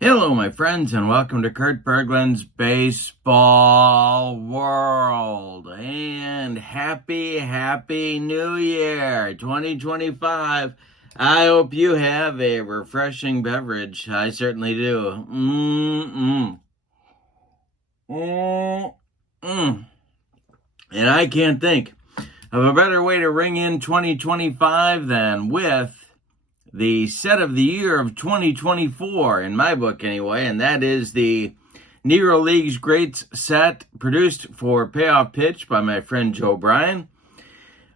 Hello, my friends, and welcome to Kurt Berglund's Baseball World. And happy New Year, 2025. I hope you have a refreshing beverage. I certainly do. And I can't think of a better way to ring in 2025 than with the set of the year of 2024, in my book anyway, and that is the Negro League's Greats set produced for Payoff Pitch by my friend Joe Bryan.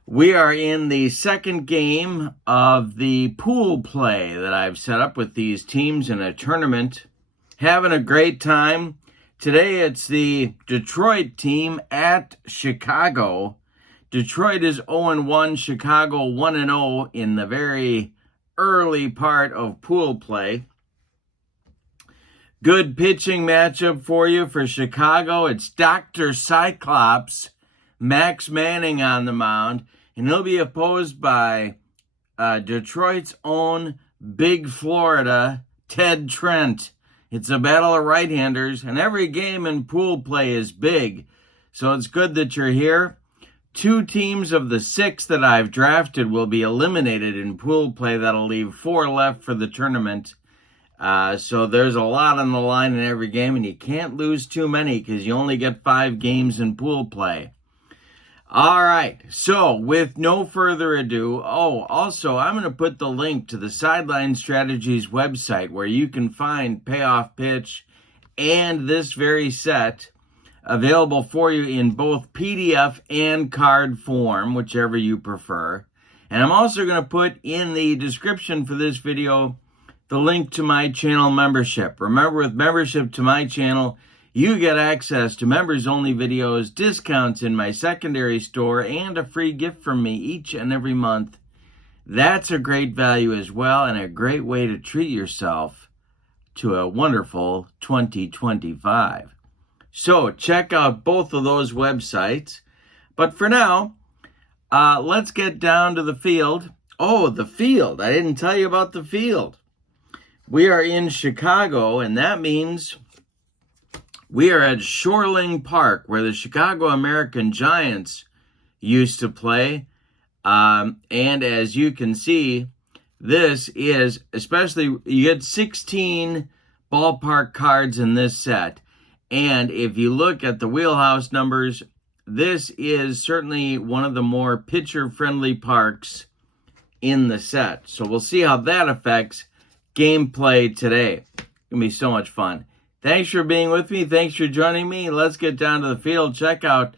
We are in the second game of the pool play that I've set up with these teams in a tournament. Having a great time. Today it's the Detroit team at Chicago. Detroit is 0-1, Chicago 1-0 in the very early part of pool play. Good pitching matchup for you for Chicago. It's Dr. Cyclops, Max Manning on the mound, and he'll be opposed by Detroit's own Big Florida, Ted Trent. It's a battle of right-handers, and every game in pool play is big, so it's good that you're here. 2 teams of the 6 that I've drafted will be eliminated in pool play. That'll leave 4 left for the tournament. So there's a lot on the line in every game, and you can't lose too many because you only get 5 games in pool play. All right, so with no further ado, also I'm going to put the link to the Sideline Strategies website where you can find Payoff Pitch and this very set available for you in both PDF and card form, whichever you prefer. And I'm also going to put in the description for this video the link to my channel membership. Remember, with membership to my channel, you get access to members-only videos, discounts in my secondary store, and a free gift from me each and every month. That's a great value as well, and a great way to treat yourself to a wonderful 2025. So check out both of those websites. But for now, let's get down to the field. Oh, the field. I didn't tell you about the field. We are in Chicago, and that means we are at Shoreling Park, where the Chicago American Giants used to play. And as you can see, this is, especially, you get 16 ballpark cards in this set. And if you look at the wheelhouse numbers, this is certainly one of the more pitcher-friendly parks in the set. So we'll see how that affects gameplay today. It's going to be so much fun. Thanks for being with me. Thanks for joining me. Let's get down to the field. Check out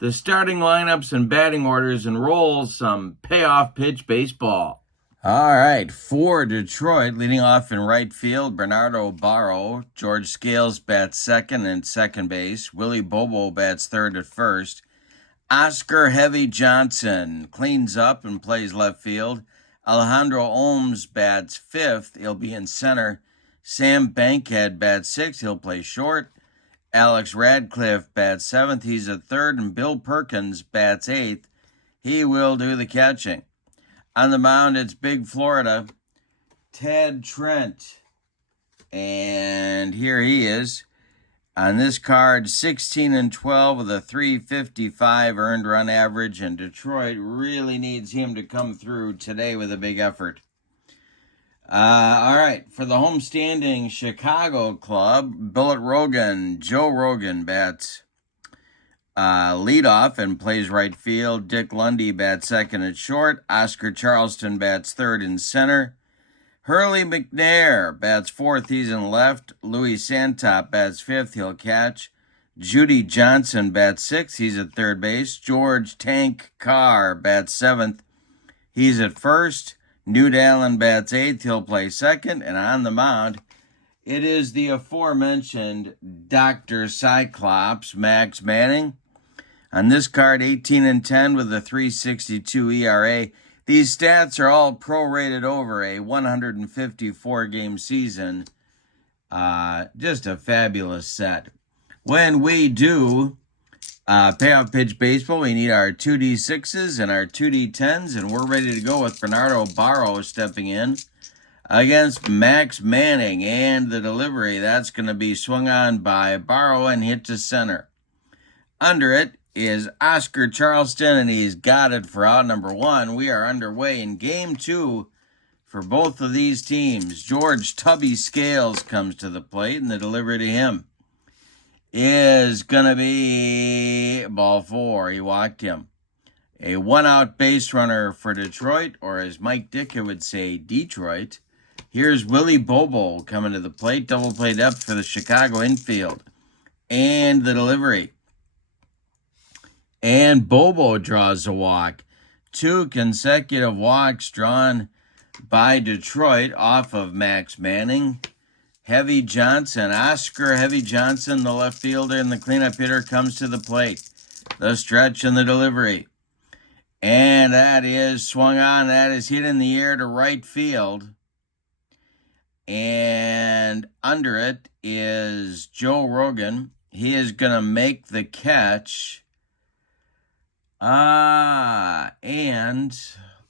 the starting lineups and batting orders and roll some Payoff Pitch baseball. All right, for Detroit, leading off in right field, Bernardo Barro. George Scales bats second and second base. Willie Bobo bats third at first. Oscar Heavy Johnson cleans up and plays left field. Alejandro Ohms bats fifth. He'll be in center. Sam Bankhead bats sixth. He'll play short. Alex Radcliffe bats seventh. He's at third. And Bill Perkins bats eighth. He will do the catching. On the mound, it's Big Florida, Ted Trent. And here he is. On this card, 16-12 with a 355 earned run average, and Detroit really needs him to come through today with a big effort. All right, for the homestanding Chicago club, Joe Rogan bats leadoff and plays right field. Dick Lundy bats second at short. Oscar Charleston bats third in center. Hurley McNair bats fourth. He's in left. Louis Santop bats fifth. He'll catch. Judy Johnson bats sixth. He's at third base. George Tank Carr bats seventh. He's at first. Newt Allen bats eighth. He'll play second. And on the mound, it is the aforementioned Dr. Cyclops, Max Manning. On this card, 18-10 with a 3.62 ERA. These stats are all prorated over a 154-game season. Just a fabulous set. When we do Payoff Pitch Baseball, we need our 2D6s and our 2D10s, and we're ready to go with Bernardo Barro stepping in. against Max Manning, and the delivery, that's going to be swung on by Barrow and hit to center. Under it is Oscar Charleston, and he's got it for out number 1. We are underway in game 2 for both of these teams. George Tubby Scales comes to the plate, and the delivery to him is going to be ball 4. He walked him. A 1-out base runner for Detroit, or as Mike Ditka would say, Detroit. Here's Willie Bobo coming to the plate. Double play depth for the Chicago infield. And the delivery. And Bobo draws a walk. 2 consecutive walks drawn by Detroit off of Max Manning. Heavy Johnson, Oscar Heavy Johnson, the left fielder and the cleanup hitter, comes to the plate. The stretch and the delivery. And that is swung on. That is hit in the air to right field. And under it is Joe Rogan. He is going to make the catch. And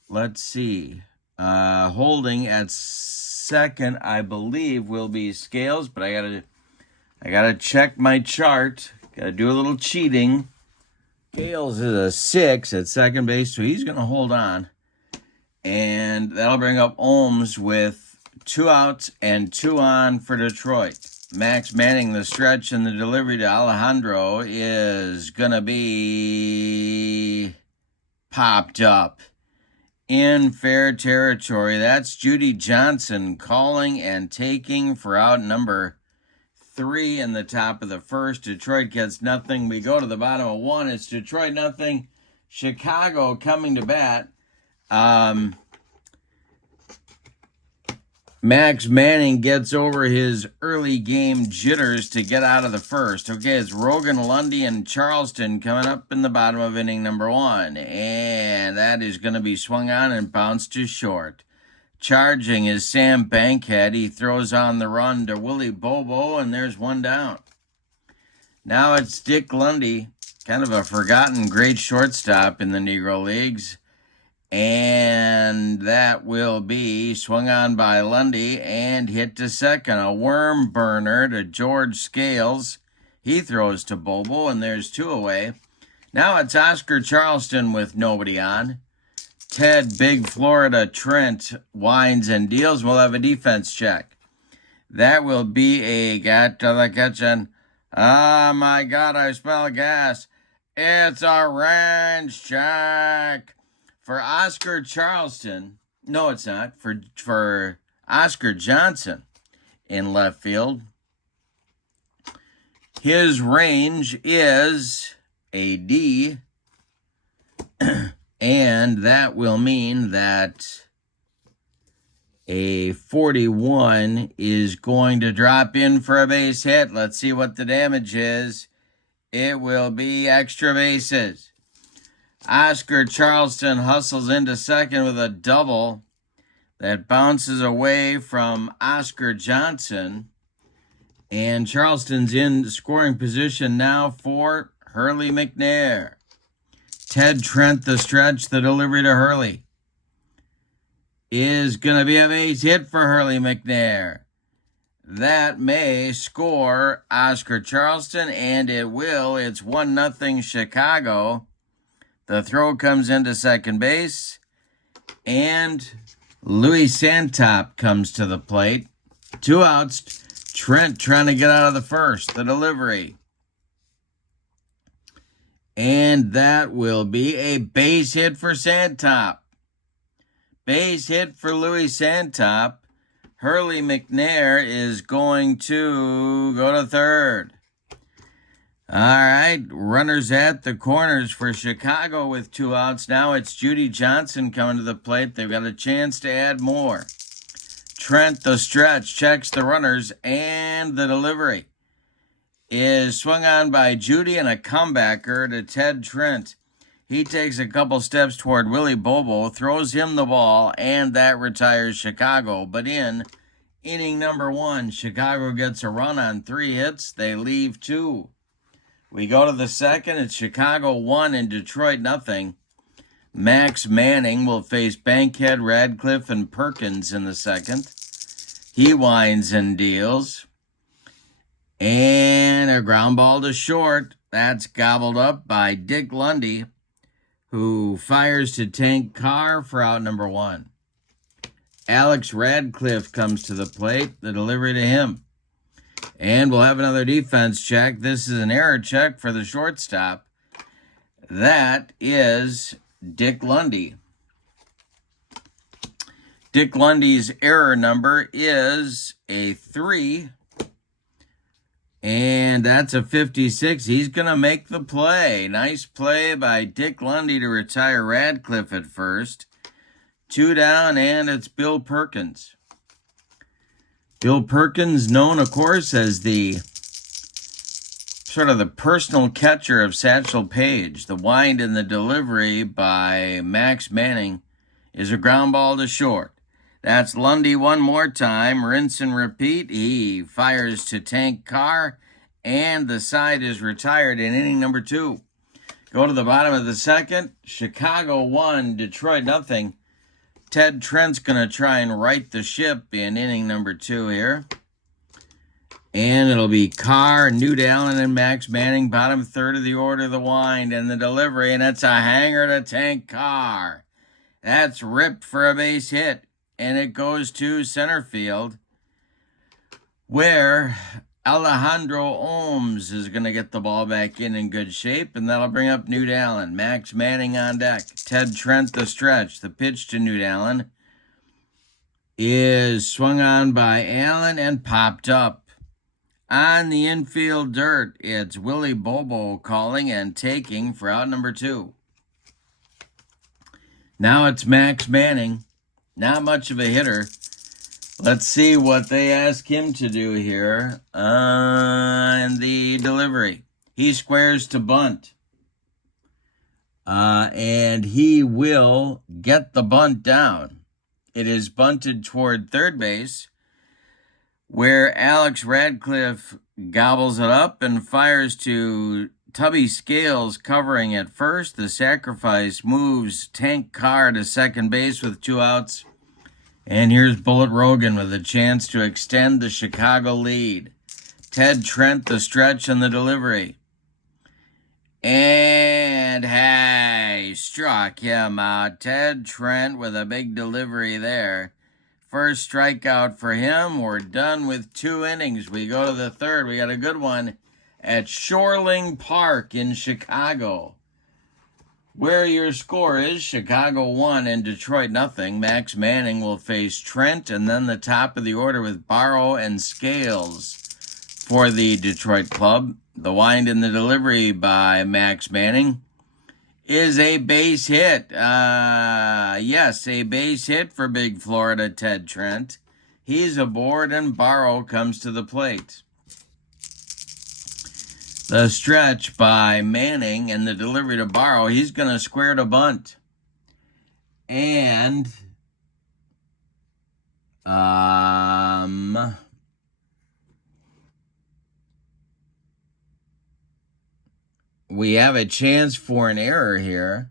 let's see. Holding at second, I believe, will be Scales, but I gotta check my chart. Gotta do a little cheating. Scales is a 6 at second base, so he's gonna hold on. And that'll bring up Ohms with 2 outs and 2 on for Detroit. Max Manning, the stretch and the delivery to Alejandro is gonna be popped up in fair territory. That's Judy Johnson calling and taking for out number 3 in the top of the first. Detroit gets nothing. We go to the bottom of 1. It's Detroit nothing. Chicago coming to bat. Max Manning gets over his early game jitters to get out of the first. Okay, it's Rogan, Lundy, and Charleston coming up in the bottom of inning number 1. And that is going to be swung on and bounced to short. Charging is Sam Bankhead. He throws on the run to Willie Bobo, and there's 1 down. Now it's Dick Lundy, kind of a forgotten great shortstop in the Negro Leagues. And that will be swung on by Lundy and hit to second. A worm burner to George Scales. He throws to Bobo, and there's 2 away. Now it's Oscar Charleston with nobody on. Ted Big Florida Trent winds and deals. We'll have a defense check. That will be a got to the kitchen. Oh my God, I smell gas. It's a range check. For Oscar Charleston, no, it's not. For Oscar Johnson in left field, his range is a D, and that will mean that a 41 is going to drop in for a base hit. Let's see what the damage is. It will be extra bases. Oscar Charleston hustles into second with a double that bounces away from Oscar Johnson. And Charleston's in scoring position now for Hurley McNair. Ted Trent, the stretch, the delivery to Hurley is going to be a base hit for Hurley McNair. That may score Oscar Charleston, and it will. It's 1-0 Chicago. The throw comes into second base, and Louis Santop comes to the plate. 2 outs. Trent trying to get out of the first. The delivery. And that will be a base hit for Santop. Base hit for Louis Santop. Hurley McNair is going to go to third. All right, runners at the corners for Chicago with 2 outs. Now it's Judy Johnson coming to the plate. They've got a chance to add more. Trent, the stretch, checks the runners, and the delivery is swung on by Judy and a comebacker to Ted Trent. He takes a couple steps toward Willie Bobo, throws him the ball, and that retires Chicago. But in inning number 1, Chicago gets a run on 3 hits. They leave 2. We go to the second. It's Chicago 1 and Detroit nothing. Max Manning will face Bankhead, Radcliffe, and Perkins in the second. He winds and deals. And a ground ball to short. That's gobbled up by Dick Lundy, who fires to Tank Carr for out number 1. Alex Radcliffe comes to the plate. The delivery to him. And we'll have another defense check. This is an error check for the shortstop. That is Dick Lundy. Dick Lundy's error number is a 3. And that's a 56. He's going to make the play. Nice play by Dick Lundy to retire Radcliffe at first. 2 down, and it's Bill Perkins. Bill Perkins, known, of course, as the sort of the personal catcher of Satchel Paige. The wind and the delivery by Max Manning is a ground ball to short. That's Lundy one more time. Rinse and repeat. He fires to Tank Carr, and the side is retired in inning number 2. Go to the bottom of the second. Chicago 1, Detroit nothing. Ted Trent's going to try and right the ship in inning number 2 here. And it'll be Carr, Newt Allen, and Max Manning, bottom third of the order, the wind and the delivery, and it's a hanger to Tank Carr. That's ripped for a base hit, and it goes to center field, where Alejandro Ohms is going to get the ball back in good shape, and that'll bring up Newt Allen. Max Manning on deck. Ted Trent the stretch. The pitch to Newt Allen is swung on by Allen and popped up. On the infield dirt, it's Willie Bobo calling and taking for out number 2. Now it's Max Manning. Not much of a hitter. Let's see what they ask him to do here on the delivery. He squares to bunt. And he will get the bunt down. It is bunted toward third base, where Alex Radcliffe gobbles it up and fires to Tubby Scales covering at first. The sacrifice moves Tank Carr to second base with 2 outs. And here's Bullet Rogan with a chance to extend the Chicago lead. Ted Trent, the stretch and the delivery. And hey, struck him out. Ted Trent with a big delivery there. First strikeout for him. We're done with 2 innings. We go to the third. We got a good one at Shoreling Park in Chicago, where your score is Chicago 1 and Detroit nothing. Max Manning will face Trent, and then the top of the order with Barrow and Scales for the Detroit club. The wind and the delivery by Max Manning is a base hit. Yes, a base hit for Big Florida Ted Trent. He's aboard, and Barrow comes to the plate. The stretch by Manning and the delivery to Barrow. He's going to square to bunt. And we have a chance for an error here.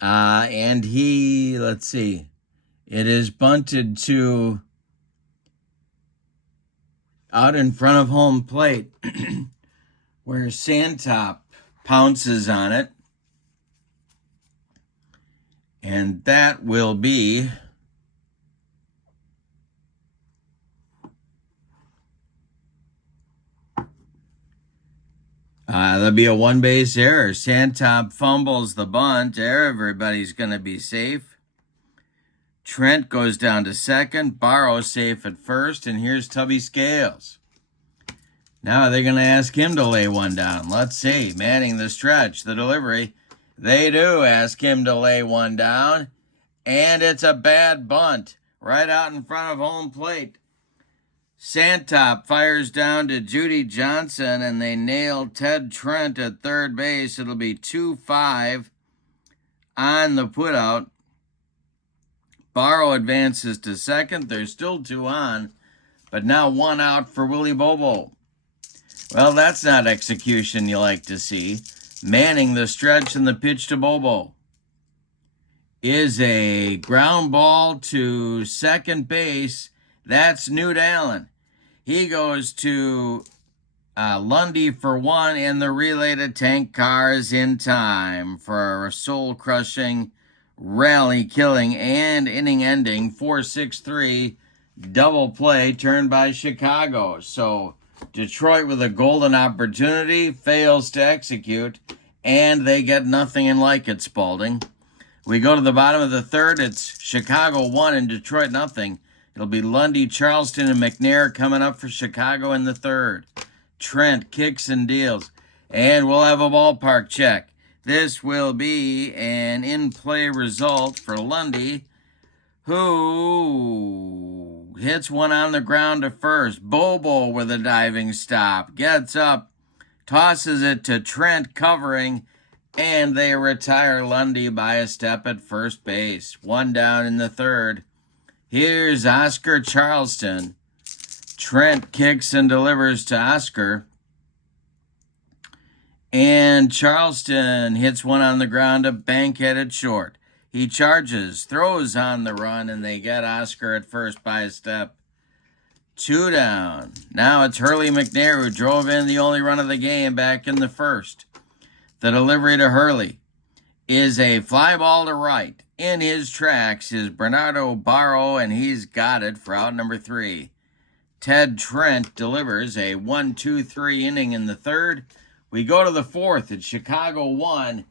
And he, let's see, it is bunted to out in front of home plate, where Santop pounces on it. And that will be there'll be a 1-base error. Santop fumbles the bunt. Everybody's going to be safe. Trent goes down to second. Barrow safe at first. And here's Tubby Scales. Now they're going to ask him to lay one down. Let's see. Manning the stretch. The delivery. They do ask him to lay one down. And it's a bad bunt right out in front of home plate. Santop fires down to Judy Johnson, and they nail Ted Trent at third base. It'll be 2-5 on the putout. Barrow advances to second. There's still 2 on, but now 1 out for Willie Bobo. Well, that's not execution you like to see. Manning the stretch, and the pitch to Bobo is a ground ball to second base. That's Newt Allen. He goes to Lundy for 1, and the relay to Tank Car is in time for a soul-crushing, rally-killing, and inning-ending 4-6-3 double play turned by Chicago. So Detroit with a golden opportunity fails to execute, and they get nothing in like it, Spalding. We go to the bottom of the third. It's Chicago 1 and Detroit nothing. It'll be Lundy, Charleston, and McNair coming up for Chicago in the third. Trent kicks and deals. And we'll have a ballpark check. This will be an in-play result for Lundy, who hits one on the ground to first. Bobo with a diving stop. Gets up, tosses it to Trent covering, and they retire Lundy by a step at first base. 1 down in the third. Here's Oscar Charleston. Trent kicks and delivers to Oscar. And Charleston hits one on the ground to Bankhead at short. He charges, throws on the run, and they get Oscar at first by a step. 2 down. Now it's Hurley McNair who drove in the only run of the game back in the first. The delivery to Hurley is a fly ball to right. In his tracks is Bernardo Barro, and he's got it for out number 3. Ted Trent delivers a 1-2-3 inning in the third. We go to the fourth. It's Chicago 1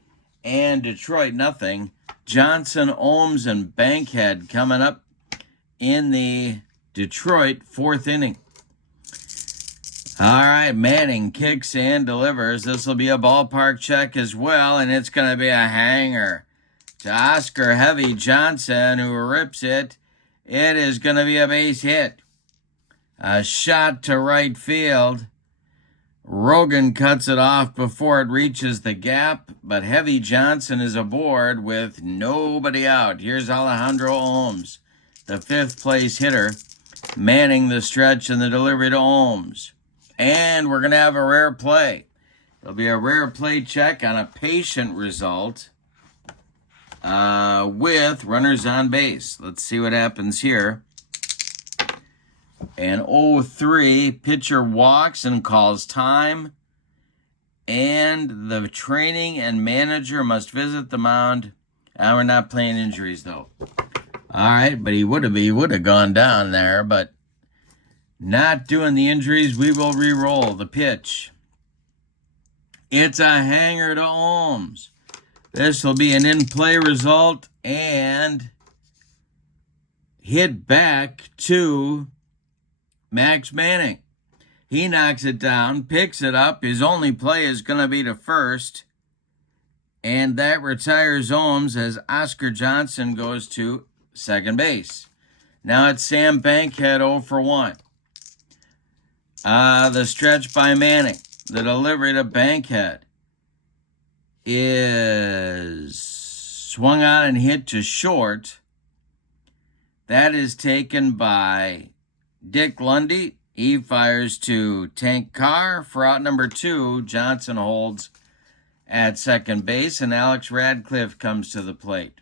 and Detroit nothing. Johnson, Ohms, and Bankhead coming up in the Detroit fourth inning. All right, Manning kicks and delivers. This will be a ballpark check as well, and it's going to be a hanger to Oscar Heavy Johnson, who rips it. It is going to be a base hit. A shot to right field. Rogan cuts it off before it reaches the gap, but Heavy Johnson is aboard with nobody out. Here's Alejandro Ohms, the fifth place hitter, manning the stretch and the delivery to Ohms. And we're going to have a rare play. It'll be a rare play check on a patient result with runners on base. Let's see what happens here. An 0-3, pitcher walks and calls time. And the training and manager must visit the mound. We're not playing injuries, though. All right, but he would have gone down there, but not doing the injuries. We will re-roll the pitch. It's a hanger to Ohms. This will be an in-play result and hit back to Max Manning. He knocks it down, picks it up. His only play is going to be to first. And that retires Ohms as Oscar Johnson goes to second base. Now it's Sam Bankhead 0 for 1. The stretch by Manning. The delivery to Bankhead is swung on and hit to short. That is taken by Dick Lundy. He fires to Tank Car for out number 2. Johnson holds at second base, and Alex Radcliffe comes to the plate.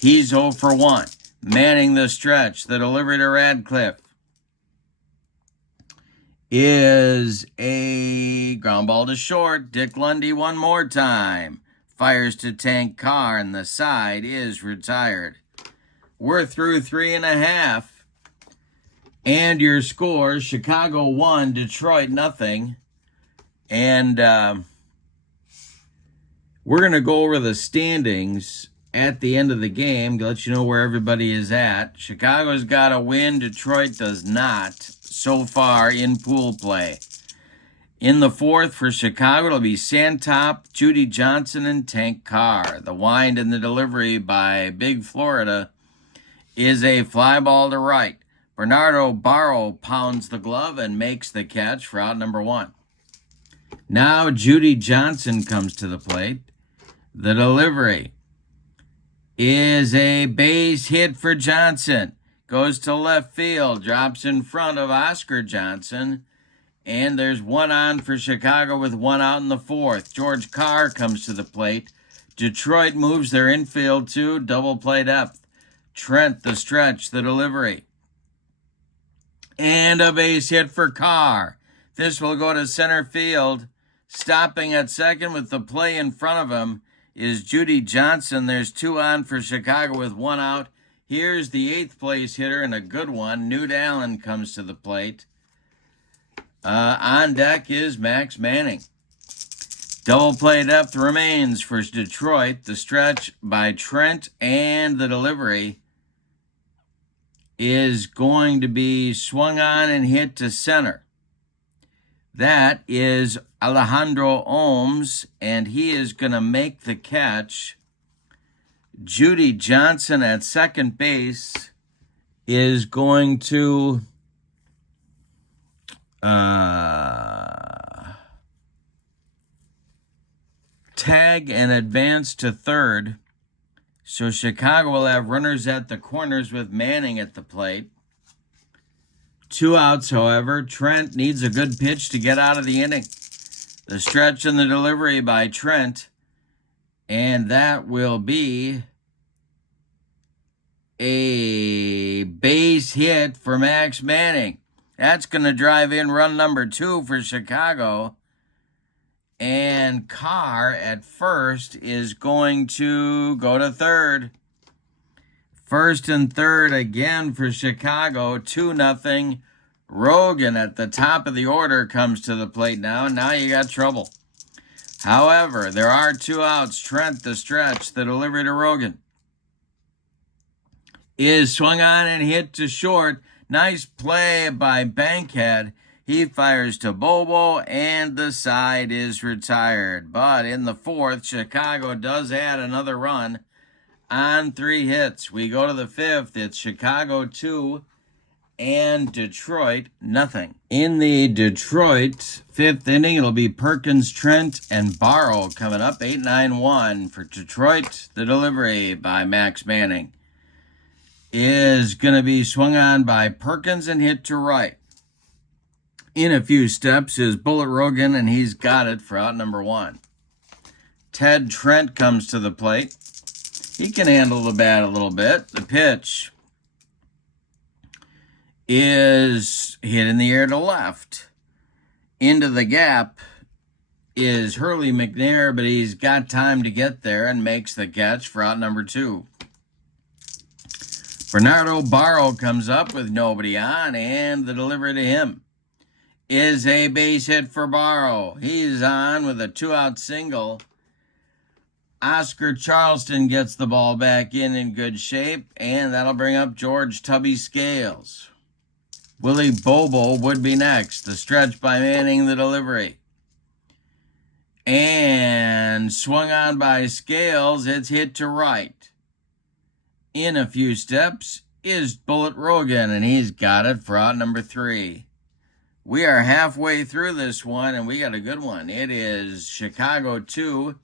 He's 0 for 1. Manning the stretch. The delivery to Radcliffe is a ground ball to short. Dick Lundy one more time. Fires to Tank Car, and the side is retired. We're through 3.5. And your score, Chicago 1, Detroit nothing. And we're going to go over the standings at the end of the game to let you know where everybody is at. Chicago's got a win. Detroit does not so far in pool play. In the fourth for Chicago, it'll be Santop, Judy Johnson, and Tank Car. The wind and the delivery by Big Florida is a fly ball to right. Bernardo Barro pounds the glove and makes the catch for out number 1. Now Judy Johnson comes to the plate. The delivery is a base hit for Johnson. Goes to left field, drops in front of Oscar Johnson. And there's one on for Chicago with one out in the fourth. George Carr comes to the plate. Detroit moves their infield to double play depth. Trent the stretch, the delivery And a base hit for Carr. This will go to center field. Stopping at second with the play in front of him is Judy Johnson. There's 2 on for Chicago with 1 out. Here's the 8th place hitter and a good one. Newt Allen comes to the plate. On deck is Max Manning. Double play depth remains for Detroit. The stretch by Trent and the delivery is going to be swung on and hit to center. That is Alejandro Ohms, and he is going to make the catch. Judy Johnson at second base is going to tag and advance to third. So Chicago will have runners at the corners with Manning at the plate. 2 outs, however. Trent needs a good pitch to get out of the inning. The stretch and the delivery by Trent. And that will be a base hit for Max Manning. That's going to drive in run number 2 for Chicago. And Carr at first is going to go to third. First and third again for Chicago, 2-0. Rogan at the top of the order comes to the plate now, and now you got trouble. However, there are 2 outs. Trent, the stretch, the delivery to Rogan, is swung on and hit to short. Nice play by Bankhead. He fires to Bobo, and the side is retired. But in the 4th, Chicago does add another run on 3 hits. We go to the 5th. It's Chicago 2 and Detroit nothing. In the Detroit 5th inning, it'll be Perkins, Trent, and Barrow coming up. 8-9-1 for Detroit. The delivery by Max Manning is going to be swung on by Perkins and hit to right. In a few steps is Bullet Rogan, and he's got it for out number 1. Ted Trent comes to the plate. He can handle the bat a little bit. The pitch is hit in the air to left. Into the gap is Hurley McNair, but he's got time to get there and makes the catch for out number 2. Bernardo Barrow comes up with nobody on, and the delivery to him is a base hit for Barrow. He's on with a 2-out single. Oscar Charleston gets the ball back in good shape, and that'll bring up George Tubby Scales. Willie Bobo would be next. The stretch by Manning, the delivery. And swung on by Scales, it's hit to right. In a few steps is Bullet Rogan, and he's got it for out number 3. We are halfway through this one, and we got a good one. It is Chicago 2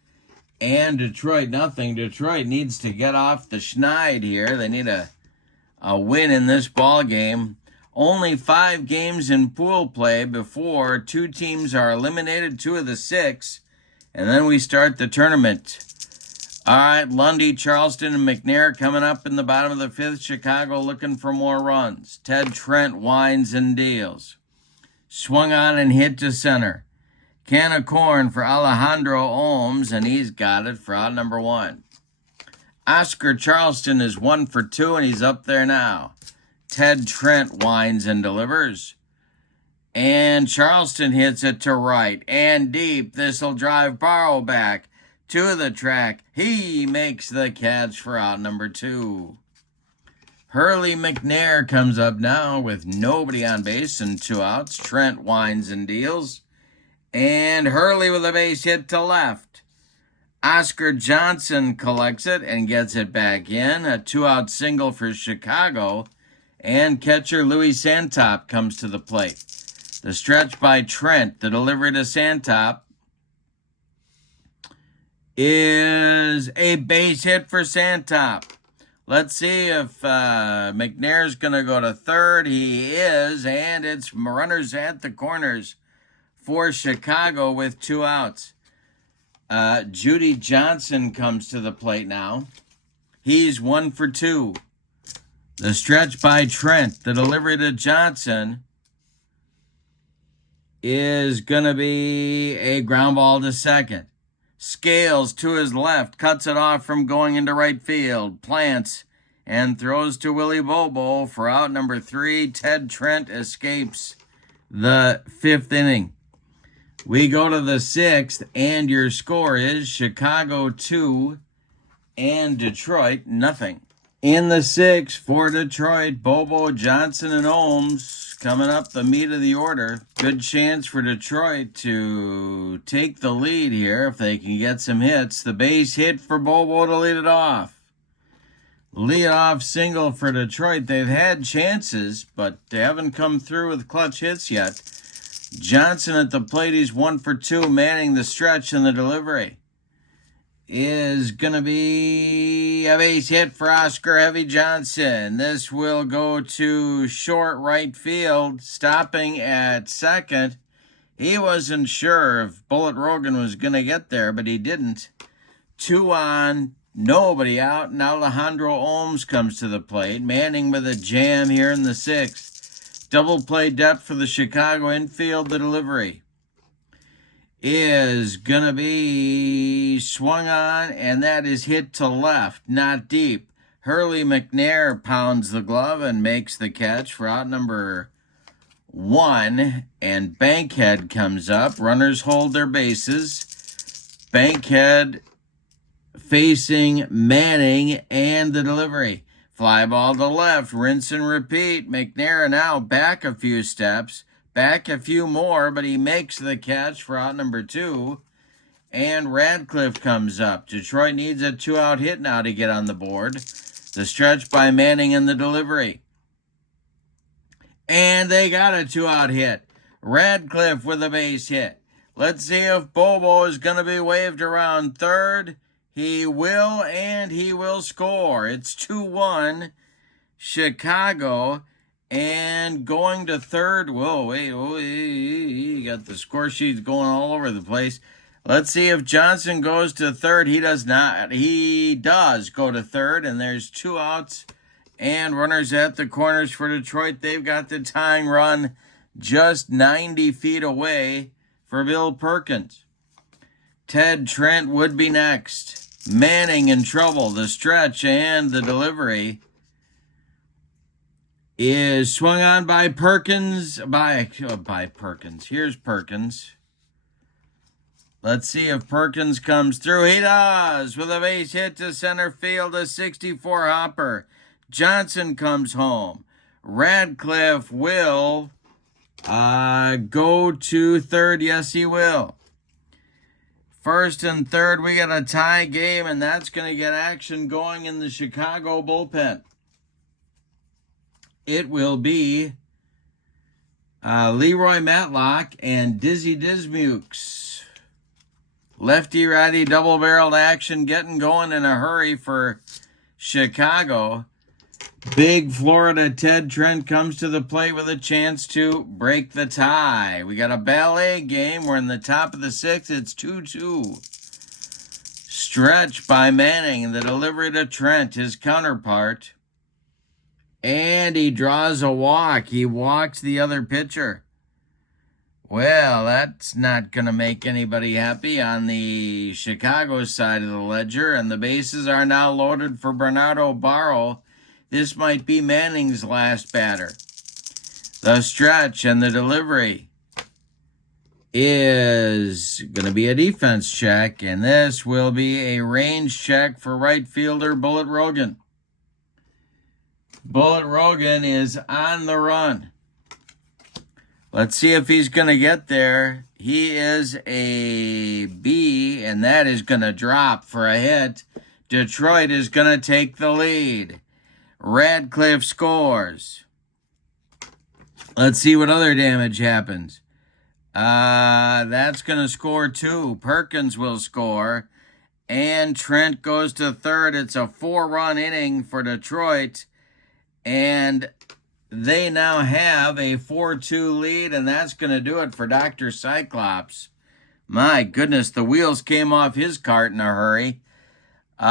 and Detroit nothing. Detroit needs to get off the schneid here. They need a win in this ball game. Only 5 games in pool play before 2 teams are eliminated, 2 of the 6, and then we start the tournament. All right, Lundy, Charleston, and McNair coming up in the bottom of the 5th. Chicago looking for more runs. Ted Trent winds and deals. Swung on and hit to center. Can of corn for Alejandro Ohms, and he's got it for out number 1. Oscar Charleston is 1 for 2, and he's up there now. Ted Trent winds and delivers. And Charleston hits it to right and deep. This will drive Barrow back to the track. He makes the catch for out number 2. Hurley McNair comes up now with nobody on base and 2 outs. Trent winds and deals. And Hurley with a base hit to left. Oscar Johnson collects it and gets it back in. A 2-out single for Chicago. And catcher Louis Santop comes to the plate. The stretch by Trent, the delivery to Santop, is a base hit for Santop. Let's see if McNair's going to go to third. He is, and it's runners at the corners for Chicago with 2 outs. Judy Johnson comes to the plate now. He's 1 for 2. The stretch by Trent, the delivery to Johnson, is going to be a ground ball to second. Scales to his left, cuts it off from going into right field, plants, and throws to Willie Bobo for out number 3. Ted Trent escapes the 5th inning. We go to the 6th, and your score is Chicago 2 and Detroit nothing. In the 6th for Detroit, Bobo, Johnson, and Ohms coming up the meat of the order. Good chance for Detroit to take the lead here if they can get some hits. The base hit for Bobo to lead it off. Lead-off single for Detroit. They've had chances, but they haven't come through with clutch hits yet. Johnson at the plate, he's 1 for 2, manning the stretch and the delivery. Is going to be a base hit for Oscar Heavy Johnson. This will go to short right field, stopping at second. He wasn't sure if Bullet Rogan was going to get there, but he didn't. 2 on, nobody out, and Alejandro Ohms comes to the plate, manning with a jam here in the 6th. Double play depth for the Chicago infield. The delivery is going to be swung on, and that is hit to left, not deep. Hurley McNair pounds the glove and makes the catch for out number 1, and Bankhead comes up. Runners hold their bases. Bankhead facing Manning, and the delivery. Fly ball to left, rinse and repeat. McNair now back a few steps, back a few more, but he makes the catch for out number 2. And Radcliffe comes up. Detroit needs a 2-out hit now to get on the board. The stretch by Manning and the delivery. And they got a 2-out hit. Radcliffe with a base hit. Let's see if Bobo is going to be waved around third. He will, and he will score. It's 2-1, Chicago. And going to third. Whoa, wait, you got the score sheets going all over the place. Let's see if Johnson goes to third. He does not. He does go to third, and there's 2 outs and runners at the corners for Detroit. They've got the tying run just 90 feet away for Bill Perkins. Ted Trent would be next. Manning in trouble. The stretch and the delivery is swung on by Perkins. By Perkins. Here's Perkins. Let's see if Perkins comes through. He does, with a base hit to center field, a 64 hopper. Johnson comes home. Radcliffe will go to third. Yes, he will. First and third, we got a tie game, and that's going to get action going in the Chicago bullpen. It will be Leroy Matlock and Dizzy Dismukes. Lefty-righty double-barreled action getting going in a hurry for Chicago. Big Florida Ted Trent comes to the plate with a chance to break the tie. We got a ballet game. We're in the top of the 6th. It's 2-2. Stretch by Manning. The delivery to Trent, his counterpart. And he draws a walk. He walks the other pitcher. Well, that's not going to make anybody happy on the Chicago side of the ledger. And the bases are now loaded for Bernardo Barro. This might be Manning's last batter. The stretch and the delivery is going to be a defense check, and this will be a range check for right fielder Bullet Rogan. Bullet Rogan is on the run. Let's see if he's going to get there. He is a B, and that is going to drop for a hit. Detroit is going to take the lead. Radcliffe scores. Let's see what other damage happens. That's going to score 2. Perkins will score. And Trent goes to third. It's a 4-run inning for Detroit. And they now have a 4-2 lead. And that's going to do it for Dr. Cyclops. My goodness, the wheels came off his cart in a hurry. He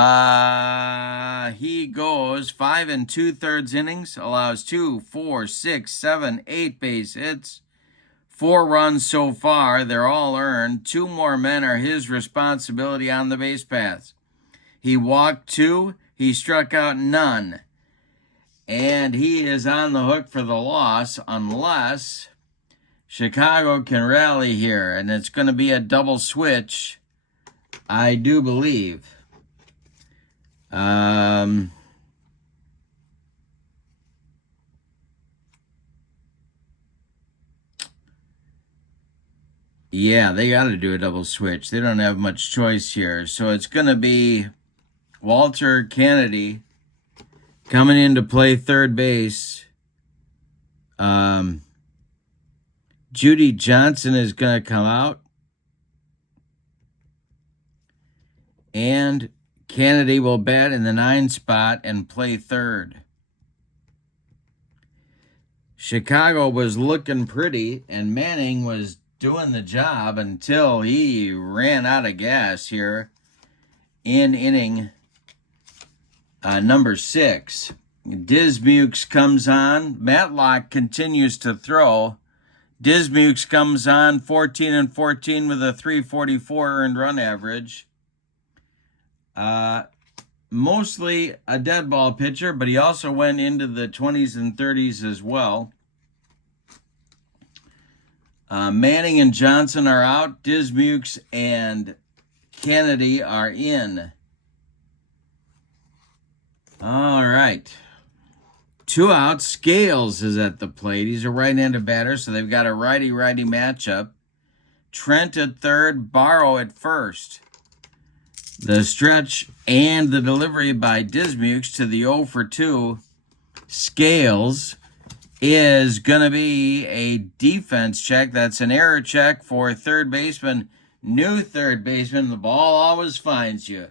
goes 5 2/3 innings, allows 2, 4, 6, 7, 8 base hits, 4 runs so far. They're all earned. 2 more men are his responsibility on the base paths. He walked 2. He struck out none. And he is on the hook for the loss unless Chicago can rally here. And it's going to be a double switch, I do believe. Yeah, they got to do a double switch. They don't have much choice here. So it's going to be Walter Kennedy coming in to play third base. Judy Johnson is going to come out. And Kennedy will bat in the 9 spot and play third. Chicago was looking pretty, and Manning was doing the job until he ran out of gas here in inning number 6. Dismukes comes on. Matlock continues to throw. Dismukes comes on 14-14 with a 344 earned run average. Mostly a dead ball pitcher, but he also went into the 20s and 30s as well. Manning and Johnson are out. Dismukes and Kennedy are in. All right. 2 outs. Scales is at the plate. He's a right-handed batter, so they've got a righty-righty matchup. Trent at third, Barrow at first. The stretch and the delivery by Dismukes to the 0 for 2. Scales is going to be a defense check. That's an error check for third baseman. New third baseman, the ball always finds you.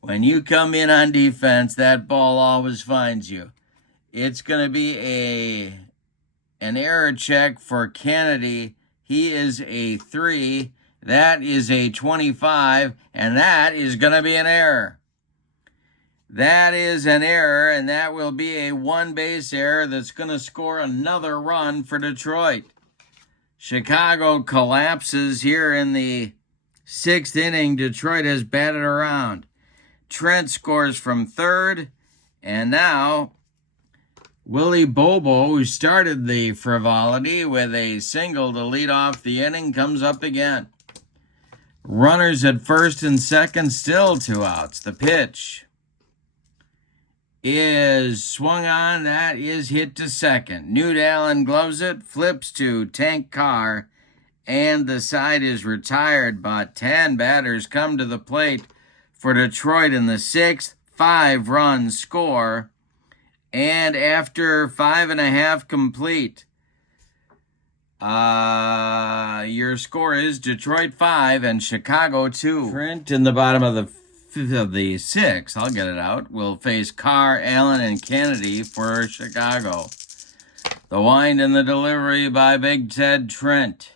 When you come in on defense, that ball always finds you. It's going to be an error check for Kennedy. He is a 3. That is a 25, and that is going to be an error. That is an error, and that will be a 1-base error that's going to score another run for Detroit. Chicago collapses here in the 6th inning. Detroit has batted around. Trent scores from third, and now Willie Bobo, who started the frivolity with a single to lead off the inning, comes up again. Runners at first and second, still 2 outs. The pitch is swung on. That is hit to second. Newt Allen gloves it, flips to Tank Carr, and the side is retired. But 10 batters come to the plate for Detroit in the 6th. 5 runs score. And after 5.5 complete, your score is Detroit 5 and Chicago 2. Trent in the bottom of the 6th, I'll get it out, will face Carr, Allen, and Kennedy for Chicago. The wind and the delivery by Big Ted Trent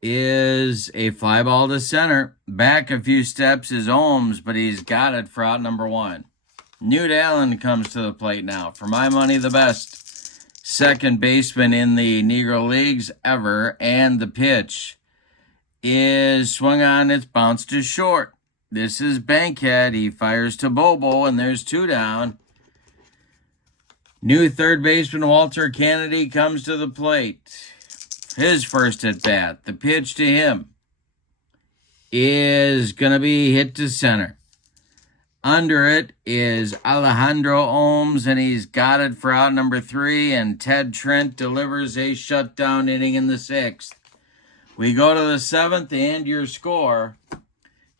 is a fly ball to center. Back a few steps is Ohms, but he's got it for out number 1. Newt Allen comes to the plate now. For my money, the best second baseman in the Negro Leagues ever. And the pitch is swung on. It's bounced to short. This is Bankhead. He fires to Bobo, and there's 2 down. New third baseman Walter Kennedy comes to the plate. His first at bat. The pitch to him is going to be hit to center. Under it is Alejandro Ohms, and he's got it for out number 3, and Ted Trent delivers a shutdown inning in the 6th. We go to the 7th, and your score,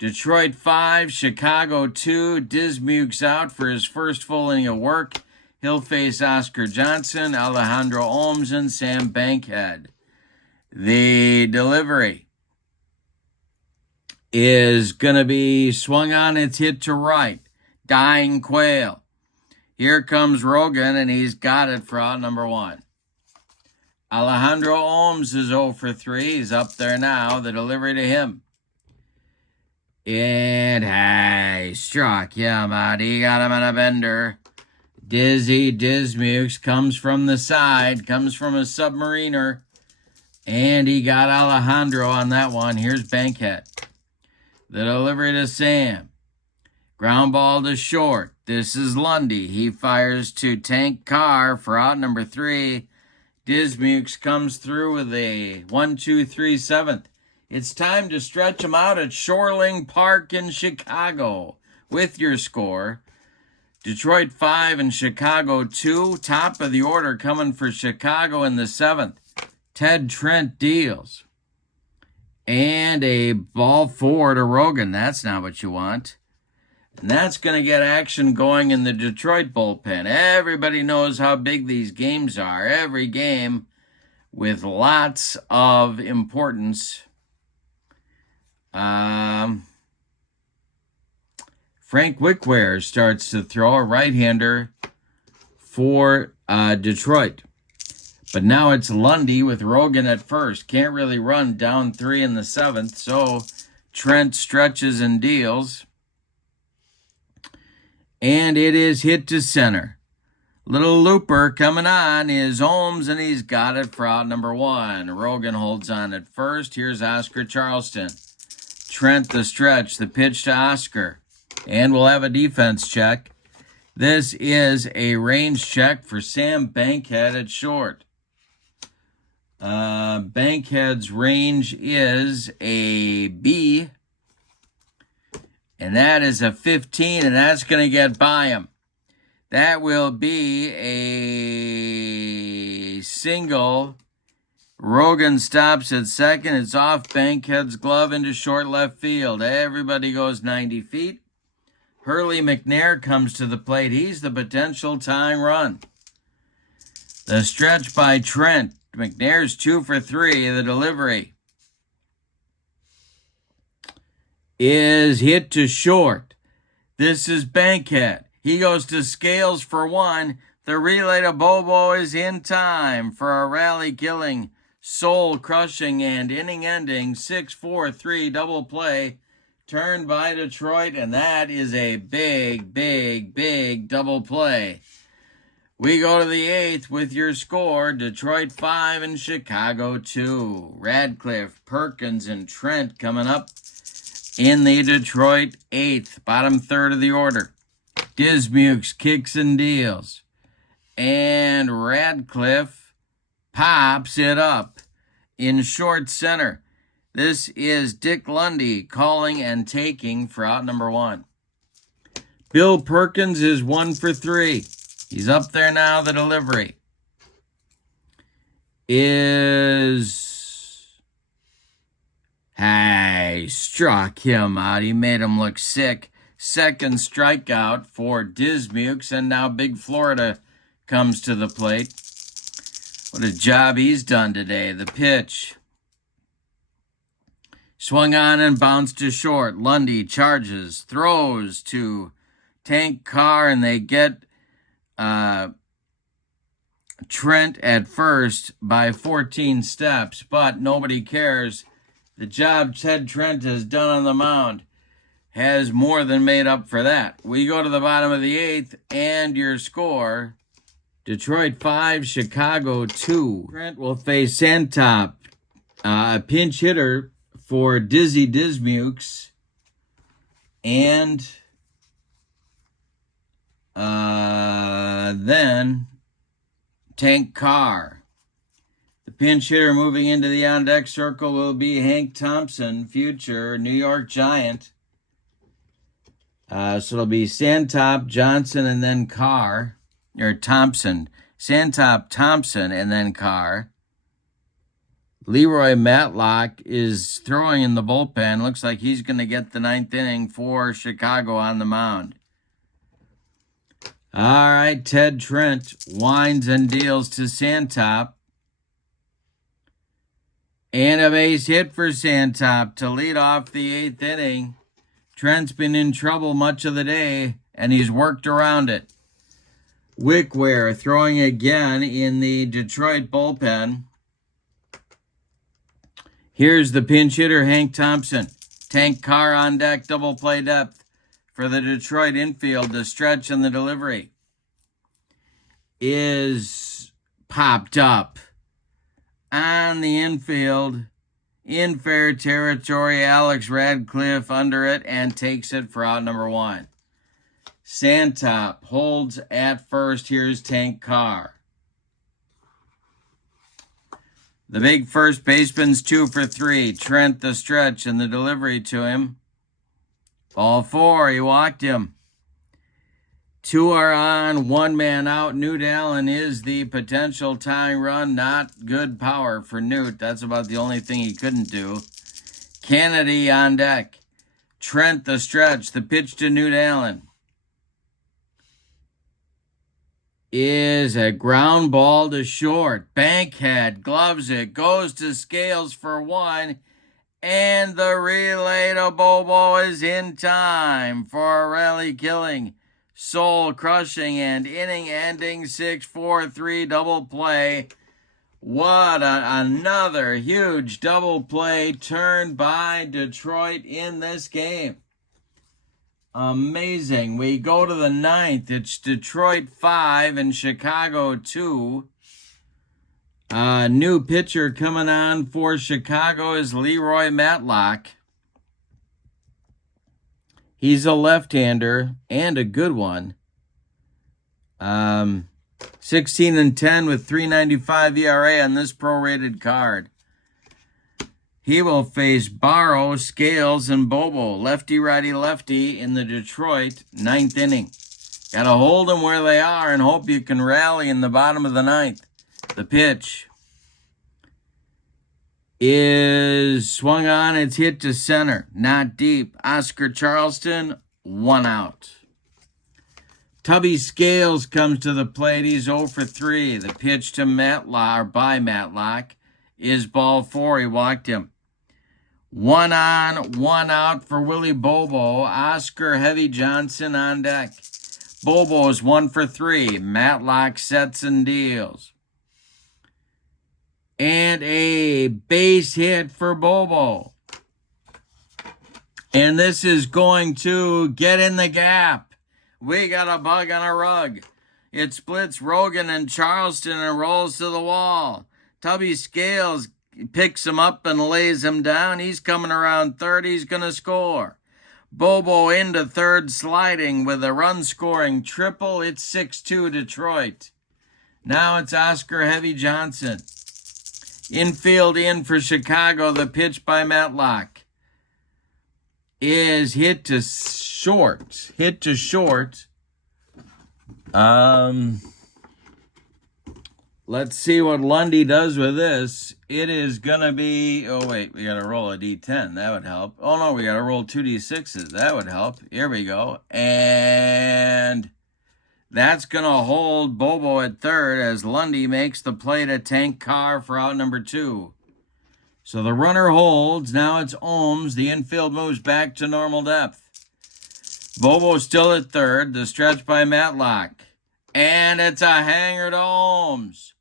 Detroit 5, Chicago 2. Dismukes out for his first full inning of work. He'll face Oscar Johnson, Alejandro Ohms, and Sam Bankhead. The delivery is going to be swung on. It's hit to right. Dying Quail. Here comes Rogan, and he's got it for out number 1. Alejandro Ohms is 0 for 3. He's up there now. The delivery to him. And hey, struck him out. He got him on a bender. Dizzy Dismukes comes from the side. Comes from a submariner. And he got Alejandro on that one. Here's Bankhead. The delivery to Sam. Ground ball to short. This is Lundy. He fires to Tank Carr for out number 3. Dismukes comes through with a 1-2-3 seventh. It's time to stretch them out at Shoreling Park in Chicago with your score. Detroit 5 and Chicago 2. Top of the order coming for Chicago in the 7th. Ted Trent deals. And a ball 4 to Rogan. That's not what you want. And that's going to get action going in the Detroit bullpen. Everybody knows how big these games are. Every game with lots of importance. Frank Wickware starts to throw, a right-hander for Detroit. But now it's Lundy with Rogan at first. Can't really run down 3 in the 7th, so Trent stretches and deals. And it is hit to center. Little looper coming on is Ohms, and he's got it for out number 1. Rogan holds on at first. Here's Oscar Charleston. Trent the stretch, the pitch to Oscar. And we'll have a defense check. This is a range check for Sam Bankhead at short. Bankhead's range is a B. And that is a 15, and that's going to get by him. That will be a single. Rogan stops at second. It's off Bankhead's glove into short left field. Everybody goes 90 feet. Hurley McNair comes to the plate. He's the potential tying run. The stretch by Trent. McNair's 2 for 3. The delivery is hit to short. This is Bankhead. He goes to Scales for 1. The relay to Bobo is in time for a rally-killing, soul-crushing, and inning-ending 6-4-3 double play turned by Detroit, and that is a big, big, big double play. We go to the 8th with your score, Detroit 5 and Chicago 2. Radcliffe, Perkins, and Trent coming up in the Detroit 8th, bottom third of the order. Dismukes kicks and deals. And Radcliffe pops it up in short center. This is Dick Lundy calling and taking for out number 1. Bill Perkins is 1 for 3. He's up there now. The delivery is... Hey, struck him out. He made him look sick. Second strikeout for Dismukes, and now Big Florida comes to the plate. What a job he's done today. The pitch. Swung on and bounced to short. Lundy charges, throws to Tank Carr, and they get Trent at first by 14 steps, but nobody cares. The job Ted Trent has done on the mound has more than made up for that. We go to the bottom of the 8th, and your score, Detroit 5, Chicago 2. Trent will face Santop, a pinch hitter for Dizzy Dismukes, and then Tank Carr. The pinch hitter moving into the on-deck circle will be Hank Thompson, future New York Giant. So it'll be Santop, Johnson, and then Carr. Or Thompson. Santop, Thompson, and then Carr. Leroy Matlock is throwing in the bullpen. Looks like he's going to get the 9th inning for Chicago on the mound. All right, Ted Trent winds and deals to Santop. And a base hit for Santop to lead off the 8th inning. Trent's been in trouble much of the day, and he's worked around it. Wickware throwing again in the Detroit bullpen. Here's the pinch hitter, Hank Thompson. Tank Carr on deck, double play depth for the Detroit infield. The stretch and the delivery is popped up. on the infield. In fair territory, Alex Radcliffe under it and takes it for out number 1. Santop holds at first. Here's Tank Carr. The big first baseman's 2 for 3. Trent the stretch and the delivery to him. Ball 4, he walked him. 2 are on, 1 man out. Newt Allen is the potential tying run. Not good power for Newt. That's about the only thing he couldn't do. Kennedy on deck. Trent the stretch. The pitch to Newt Allen is a ground ball to short. Bankhead gloves it. Goes to Scales for 1. And the relay to Bobo is in time for a rally-killing, soul-crushing, and inning-ending 6-4-3 double play. What another huge double play turned by Detroit in this game. Amazing. We go to the 9th. It's Detroit 5 and Chicago 2. New pitcher coming on for Chicago is Leroy Matlock. He's a left-hander and a good one. 16-10 with 3.95 ERA on this prorated card. He will face Barrow, Scales, and Bobo, lefty, righty, lefty, in the Detroit 9th inning. Got to hold them where they are and hope you can rally in the bottom of the 9th. The pitch is swung on. It's hit to center. Not deep. Oscar Charleston, 1 out. Tubby Scales comes to the plate. He's 0 for 3. The pitch to Matlock, by Matlock, is ball 4. He walked him. 1 on, 1 out for Willie Bobo. Oscar Heavy Johnson on deck. Bobo's 1 for 3. Matlock sets and deals. And a base hit for Bobo. And this is going to get in the gap. We got a bug on a rug. It splits Rogan and Charleston and rolls to the wall. Tubby Scales picks him up and lays him down. He's coming around third. He's going to score. Bobo into third, sliding with a run-scoring triple. It's 6-2 Detroit. Now it's Oscar Heavy Johnson. Infield in for Chicago. The pitch by Matlock is hit to short. Let's see what Lundy does with this. It is going to be... Oh, wait. We got to roll a D10. That would help. Oh, no. We got to roll 2 D6s. That would help. Here we go. And that's going to hold Bobo at third as Lundy makes the play to Tank Carr for out number 2. So the runner holds. Now it's Ohms. The infield moves back to normal depth. Bobo still at third. The stretch by Matlock. And it's a hanger to Ohms.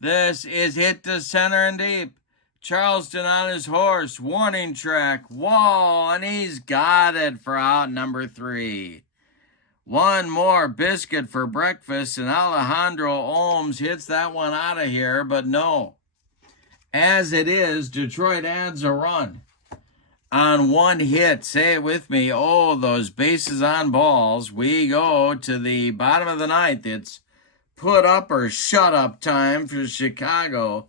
This is hit to center and deep. Charleston on his horse. Warning track. Wall. And he's got it for out number 3. One more biscuit for breakfast. And Alejandro Ohms hits that one out of here. But no. As it is, Detroit adds a run. On 1 hit, say it with me, oh, those bases on balls. We go to the bottom of the 9th. It's put up or shut up time for Chicago.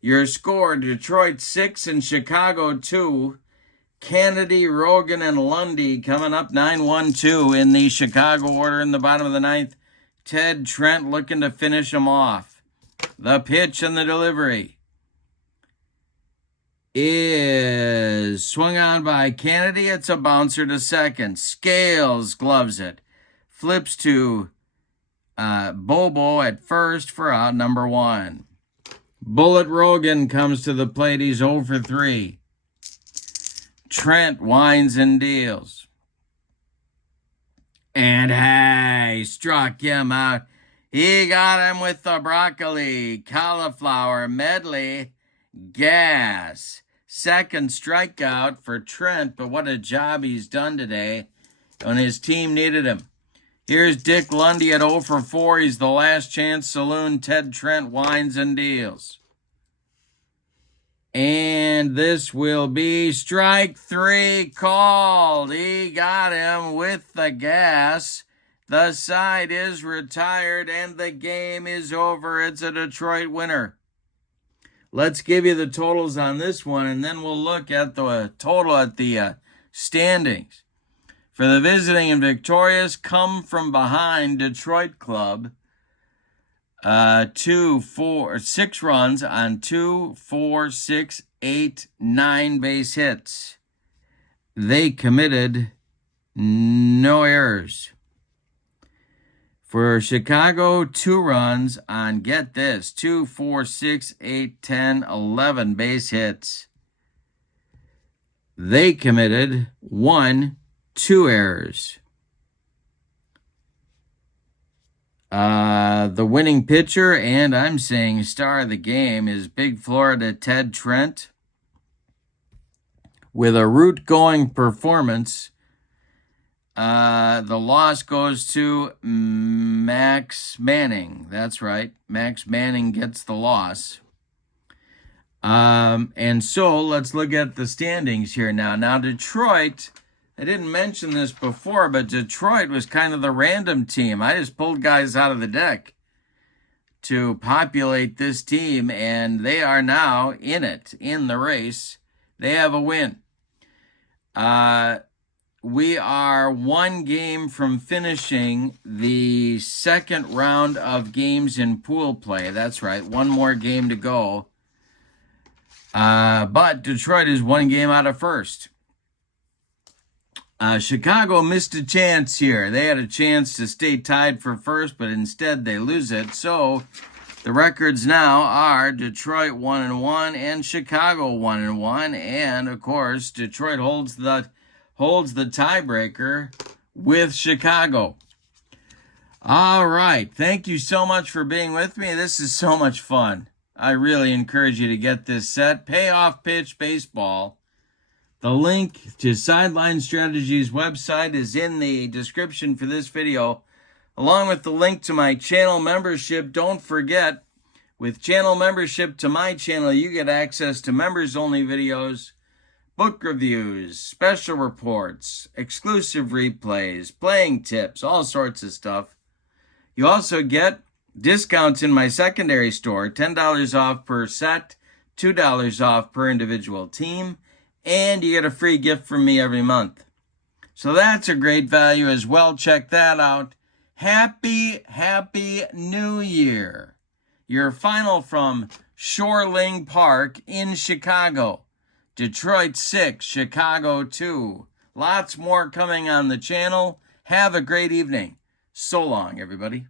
Your score, Detroit 6 and Chicago 2. Kennedy, Rogan, and Lundy coming up 9-1-2 in the Chicago order in the bottom of the 9th. Ted Trent looking to finish them off. The pitch and the delivery is swung on by Kennedy. It's a bouncer to second. Scales gloves it. Flips to Bobo at first for out number 1. Bullet Rogan comes to the plate. He's 0 for 3. Trent winds and deals. And hey, struck him out. He got him with the broccoli, cauliflower, medley, gas. Second strikeout for Trent, but what a job he's done today when his team needed him. Here's Dick Lundy at 0 for 4. He's the last chance saloon. Ted Trent winds and deals. And this will be strike 3 called. He got him with the gas. The side is retired and the game is over. It's a Detroit winner. Let's give you the totals on this one, and then we'll look at the total at the standings. For the visiting and victorious, come from behind Detroit club, 6 runs on 2, 4, 6, 8, 9 base hits. They committed no errors. For Chicago, 2 runs on, get this, 2, 4, 6, 8, 10, 11 base hits. They committed 2 errors. The winning pitcher, and I'm saying star of the game, is Big Florida Ted Trent. With a root-going performance, the loss goes to Max Manning. That's right. Max Manning gets the loss. And so let's look at the standings here now. Now, Detroit, I didn't mention this before, but Detroit was kind of the random team. I just pulled guys out of the deck to populate this team, and they are now in the race. They have a win. We are 1 game from finishing the second round of games in pool play. That's right, 1 more game to go. But Detroit is 1 game out of first. Chicago missed a chance here. They had a chance to stay tied for first, but instead they lose it. So the records now are Detroit 1-1 and Chicago 1-1. And of course, Detroit holds the tiebreaker with Chicago. All right. Thank you so much for being with me. This is so much fun. I really encourage you to get this set. Payoff Pitch Baseball. The link to Sideline Strategies website is in the description for this video, along with the link to my channel membership. Don't forget, with channel membership to my channel, you get access to members-only videos, book reviews, special reports, exclusive replays, playing tips, all sorts of stuff. You also get discounts in my secondary store, $10 off per set, $2 off per individual team, and you get a free gift from me every month. So that's a great value as well. Check that out. Happy New Year. Your final from Shoreling Park in Chicago. Detroit 6, Chicago 2. Lots more coming on the channel. Have a great evening. So long, everybody.